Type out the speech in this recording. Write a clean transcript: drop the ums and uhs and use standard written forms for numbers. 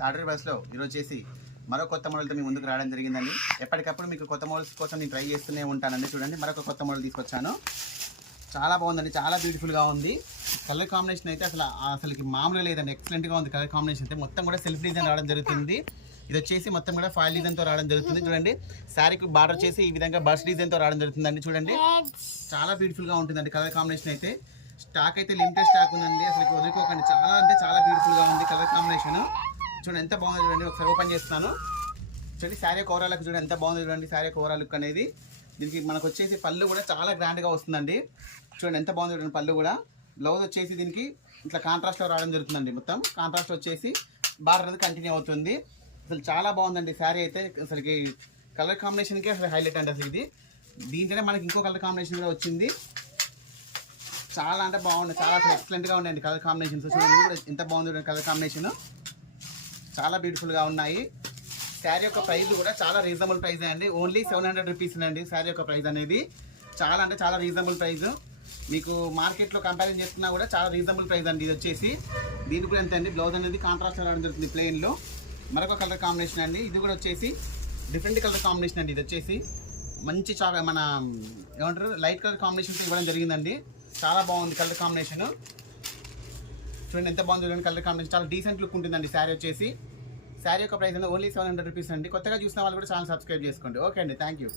తాడూరి బస్లో ఈరోజు చేసి మరో కొత్త మోడల్తో మీ ముందుకు రావడం జరిగిందండి. ఎప్పటికప్పుడు మీకు కొత్త మోడల్స్ కోసం నేను ట్రై చేస్తూనే ఉంటానండి. చూడండి, మరొక కొత్త మోడల్ తీసుకొచ్చాను. చాలా బాగుందండి, చాలా బ్యూటిఫుల్గా ఉంది. కలర్ కాంబినేషన్ అయితే అసలుకి మామూలుగా లేదండి, ఎక్సలెంట్గా ఉంది. కలర్ కాంబినేషన్ అయితే మొత్తం కూడా సెల్ఫ్ డిజైన్ రావడం జరుగుతుంది. ఇది వచ్చేసి మొత్తం కూడా ఫాయిల్ డిజైన్తో రావడం జరుగుతుంది. చూడండి, శారీకి బార్డర్ చేసి ఈ విధంగా బర్డ్స్ డిజైన్తో రావడం జరుగుతుందండి. చూడండి, చాలా బ్యూటిఫుల్గా ఉంటుందండి. కలర్ కాంబినేషన్ అయితే స్టాక్ అయితే లిమిటెడ్ స్టాక్ ఉందండి, అసలు వదులుకోకండి. చాలా అంటే చాలా బ్యూటిఫుల్గా ఉంది కలర్ కాంబినేషన్. చూడండి ఎంత బాగుంది, చూడండి ఒకసారి ఓపెన్ చేస్తున్నాను. చూడండి, శారీ ఓవరాల్ లుక్ చూడండి ఎంత బాగుంది. చూడండి శారీ ఓవరాల్ లుక్ అనేది. దీనికి మనకు వచ్చేసి పళ్ళు కూడా చాలా గ్రాండ్గా వస్తుందండి. చూడండి ఎంత బాగుంది చూడండి పళ్ళు కూడా. బ్లౌజ్ వచ్చేసి దీనికి ఇట్లా కాంట్రాస్ట్లో రావడం జరుగుతుందండి. మొత్తం కాంట్రాస్ట్ వచ్చేసి బార్డర్ అనేది కంటిన్యూ అవుతుంది. అసలు చాలా బాగుందండి శారీ అయితే. అసలుకి కలర్ కాంబినేషన్కి అసలు హైలైట్ అండి. అసలు ఇది దీంట్లోనే మనకి ఇంకో కలర్ కాంబినేషన్ కూడా వచ్చింది. చాలా అంటే బాగుంది, చాలా ఎక్సలెంట్గా ఉన్నాయండి కలర్ కాంబినేషన్స్. చూడండి ఎంత బాగుంది కలర్ కాంబినేషన్, చాలా బ్యూటిఫుల్గా ఉన్నాయి. శారీ యొక్క ప్రైస్ కూడా చాలా రీజనబుల్ ప్రైస్ అండి. ఓన్లీ 700 రూపీస్ అండి శారీ యొక్క ప్రైస్ అనేది. చాలా అంటే చాలా రీజనబుల్ ప్రైస్. మీకు మార్కెట్లో కంపారిజన్ చేసుకున్నా కూడా చాలా రీజనబుల్ ప్రైస్ అండి. ఇది వచ్చేసి దీనికి కూడా ఎంత అండి, బ్లౌజ్ అనేది కాంట్రాస్ట్ రావడం జరుగుతుంది ప్లెయిన్లో. మరొక కలర్ కాంబినేషన్ అండి, ఇది కూడా వచ్చేసి డిఫరెంట్ కలర్ కాంబినేషన్ అండి. ఇది వచ్చేసి మంచి చాలా మన ఏమంటారు లైట్ కలర్ కాంబినేషన్తో ఇవ్వడం జరిగిందండి. చాలా బాగుంది కలర్ కాంబినేషన్. చూడండి ఎంత బాగుంది చూడండి కలర్ కాంబినేషన్. చాలా డీసెంట్ లుక్ ఉంటుందండి శారీ వచ్చేసి. శారీ యొక్క ప్రైస్ అనేది ఓన్లీ 700 రూపీస్ అండి. కొత్తగా చూసిన వాళ్ళు కూడా ఛానల్ సబ్స్క్రైబ్ చేసుకోండి. ఓకే అండి, థ్యాంక్ యూ.